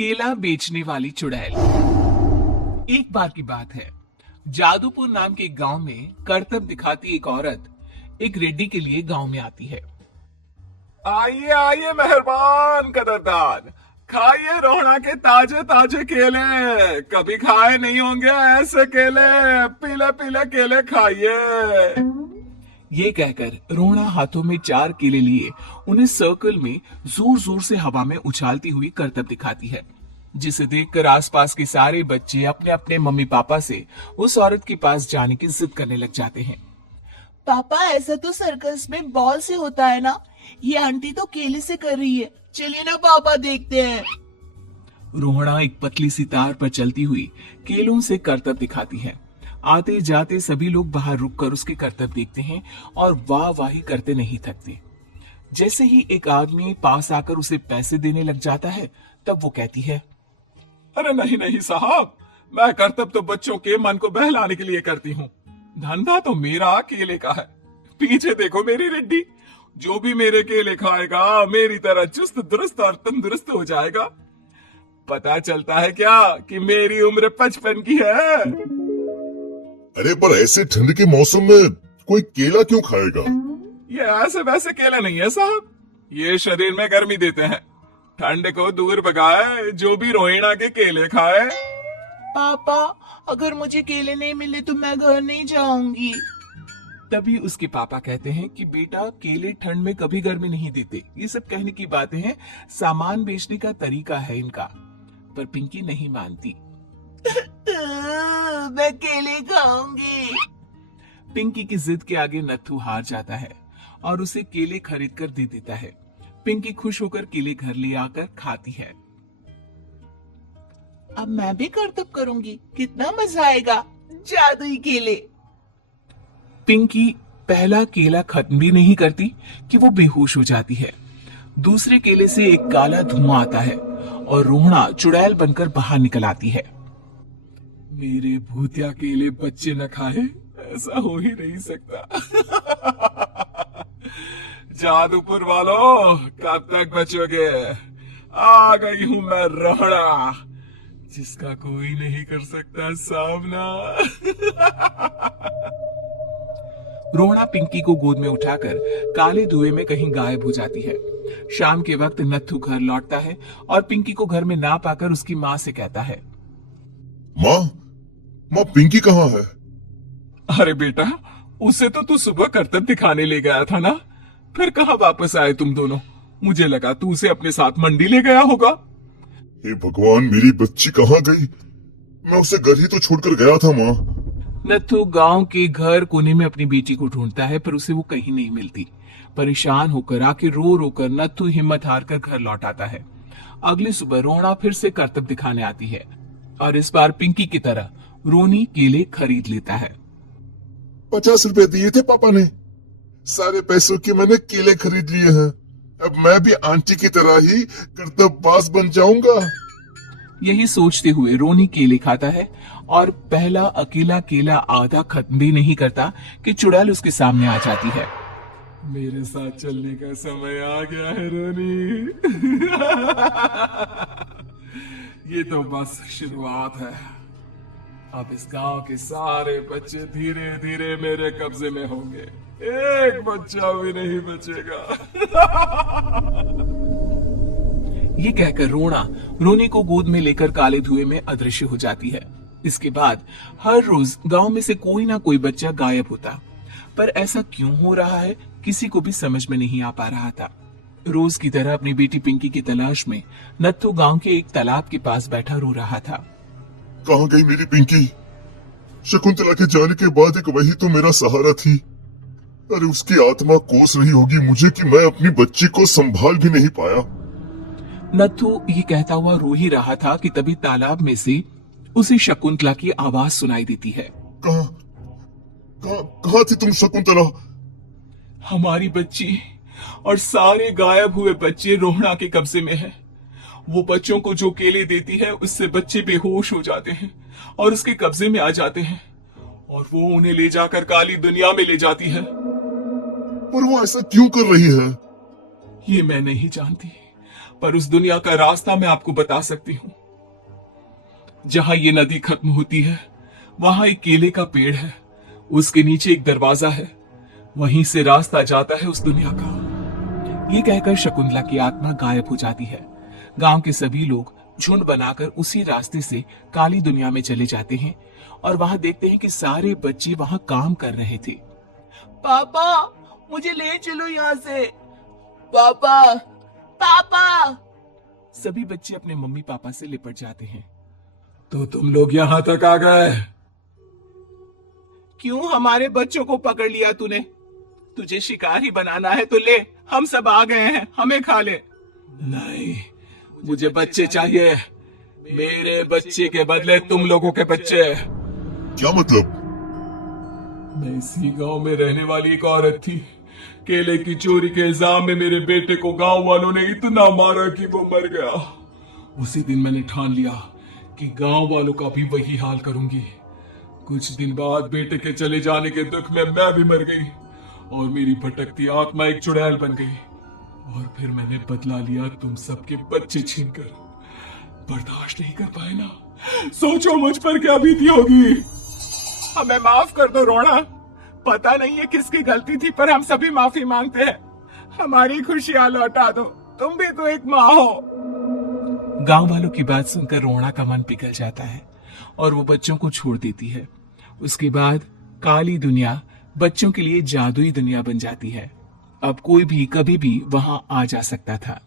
केला बेचने वाली चुड़ैल। एक बार की बात है, जादूपुर नाम के गांव में करतब दिखाती एक औरत एक रेड्डी के लिए गांव में आती है। आइए आइए मेहरबान कदरदान, खाइए रोहना के ताजे ताजे केले। कभी खाए नहीं होंगे ऐसे केले। पीले पीले केले खाइए। ये कहकर रोहना हाथों में 4 केले लिए उन्हें सर्कल में जोर जोर से हवा में उछालती हुई करतब दिखाती है, जिसे देखकर आसपास के सारे बच्चे अपने अपने मम्मी पापा से उस औरत के पास जाने की जिद करने लग जाते हैं। पापा, ऐसा तो सर्कस में बॉल से होता है ना, ये आंटी तो केले से कर रही है। चलिए ना पापा, देखते हैं। रोहना एक पतली सी तार पर चलती हुई केलों से करतब दिखाती है। आते जाते सभी लोग बाहर रुककर उसके करतब देखते हैं और वाह वाही करते नहीं थकते। जैसे ही एक आदमी पास आकर उसे पैसे देने लग जाता है, तब वो कहती है, अरे नहीं नहीं साहब, मैं करतब तो बच्चों के मन को बहलाने के लिए करती हूँ। धंधा तो मेरा केले का है। पीछे देखो मेरी रेड्डी, जो भी मेरे केले खाएगा मेरी तरह चुस्त दुरुस्त और तंदुरुस्त हो जाएगा। पता चलता है क्या कि मेरी उम्र 55 की है। अरे पर ऐसे ठंड के मौसम में कोई केला क्यों खाएगा? ये ऐसे वैसे केले नहीं है साहब, ये शरीर में गर्मी देते हैं, ठंड को दूर भगाए। जो भी रोहिणा के केले खाए। पापा, अगर मुझे केले नहीं मिले तो मैं घर नहीं जाऊंगी। तभी उसके पापा कहते हैं कि बेटा, केले ठंड में कभी गर्मी नहीं देते। ये सब कहने की बातें हैं, सामान बेचने का तरीका है इनका। पर पिंकी नहीं मानती। मैं केले खाऊंगी। पिंकी की जिद के आगे नत्थू हार जाता है और उसे केले खरीद कर दे देता है। पिंकी खुश होकर केले घर ले आकर खाती है। अब मैं भी करतब करूंगी, कितना मजा आएगा। जादुई केले। पिंकी पहला केला खत्म भी नहीं करती कि वो बेहोश हो जाती है। दूसरे केले से एक काला धुआं आता है और रोहना चुड़ैल बनकर बाहर निकल आती है। मेरे भूतिया केले बच्चे न खाए, ऐसा हो ही नहीं सकता। जादूपुर वालों, कब तक बचोगे? आ गई हूं मैं रोहना, जिसका कोई नहीं कर सकता सामना। रोहना पिंकी को गोद में उठाकर काले धुएं में कहीं गायब हो जाती है। शाम के वक्त नत्थू घर लौटता है और पिंकी को घर में ना पाकर उसकी माँ से कहता है, माँ पिंकी कहाँ है? अरे बेटा, उसे तो तू सुबह करतब दिखाने ले गया था ना, फिर कहाँ वापस आए तुम दोनों? मुझे लगा तू उसे अपने साथ मंडी ले गया होगा। हे भगवान, मेरी बच्ची कहाँ गई? मैं उसे घर ही तो छोड़कर गया था माँ। नत्थू गांव के घर कोने में अपनी बेटी को ढूंढता है, पर उसे वो कहीं नहीं मिलती। परेशान होकर आके रो रो कर नत्थू हिम्मत हार कर घर लौट आता है। अगली सुबह रोहना फिर से करतब दिखाने आती है और इस बार पिंकी की तरह रोनी केले खरीद लेता है। 50 रुपए दिए थे पापा ने, सारे पैसों के मैंने केले खरीद लिए हैं। अब मैं भी आंटी की तरह ही करतबबाज बन जाऊंगा। यही सोचते हुए रोनी केले खाता है और पहला अकेला केला आधा खत्म भी नहीं करता कि चुड़ैल उसके सामने आ जाती है। मेरे साथ चलने का समय आ गया है रोनी। ये तो बस शुरुआत है। अब इस गांव के सारे बच्चे धीरे धीरे मेरे कब्जे में होंगे, एक बच्चा भी नहीं बचेगा। ये कहकर रोना रोनी को गोद में लेकर काले धुएं में अदृश्य हो जाती है। इसके बाद हर रोज गांव में से कोई ना कोई बच्चा गायब होता, पर ऐसा क्यों हो रहा है किसी को भी समझ में नहीं आ पा रहा था। रोज की तरह अपनी बेटी पिंकी की तलाश में नत्थू गांव के एक तालाब के पास बैठा रो रहा था। कहाँ गई मेरी पिंकी? शकुंतला के जाने के बाद एक वही तो मेरा सहारा थी। अरे उसकी आत्मा कोस रही होगी मुझे कि मैं अपनी बच्ची को संभाल भी नहीं पाया। नत्थू ये कहता हुआ रो ही रहा था कि तभी तालाब में से उसे शकुंतला की आवाज सुनाई देती है। कहाँ थी तुम शकुंतला? हमारी बच्ची और सारे गायब हुए बच्चे रोहना के कब्जे में हैं। वो बच्चों को जो केले देती है उससे बच्चे बेहोश हो जाते हैं और उसके कब्जे में आ जाते हैं और वो उन्हें ले जाकर काली दुनिया में ले जाती है। पर वो ऐसा क्यों कर रही है? ये मैं नहीं जानती, पर उस दुनिया का रास्ता मैं आपको बता सकती हूँ। जहां ये नदी खत्म होती है वहां एक केले का पेड़ है, उसके नीचे एक दरवाजा है, वहीं से रास्ता जाता है उस दुनिया का। ये कहकर शकुंतला की आत्मा गायब हो जाती है। गांव के सभी लोग झुंड बनाकर उसी रास्ते से काली दुनिया में चले जाते हैं और वहां देखते हैं कि सारे बच्चे वहां काम कर रहे थे। पापा मुझे ले चलो यहाँ से। पापा पापा। सभी बच्चे अपने मम्मी पापा से लिपट जाते हैं। तो तुम लोग यहां तक आ गए? क्यों हमारे बच्चों को पकड़ लिया तूने? तुझे शिकारी बनाना है तो ले, हम सब आ गए हैं, हमें खा ले। नहीं, मुझे बच्चे चाहिए, मेरे बच्चे के बदले तुम लोगों के बच्चे। क्या मतलब? मैं इसी गांव में रहने वाली एक औरत थी। केले की चोरी के इल्जाम में मेरे बेटे को गांव वालों ने इतना मारा कि वो मर गया। उसी दिन मैंने ठान लिया कि गांव वालों का भी वही हाल करूंगी। कुछ दिन बाद बेटे के चले जाने के दुख में मैं भी मर गई और मेरी भटकती आत्मा एक चुड़ैल बन गई। और फिर मैंने बदला लिया तुम सबके बच्चे छीनकर। बर्दाश्त नहीं कर पाए ना, सोचो मुझ पर क्या बीती होगी। हमें माफ कर दो रोना, पता नहीं है किसकी गलती थी पर हम सभी माफी मांगते हैं। हमारी खुशियां लौटा दो, तुम भी तो एक माँ हो। गांव वालों की बात सुनकर रोना का मन पिघल जाता है और वो बच्चों को छोड़ देती है। उसके बाद काली दुनिया बच्चों के लिए जादुई दुनिया बन जाती है। अब कोई भी कभी भी वहां आ जा सकता था।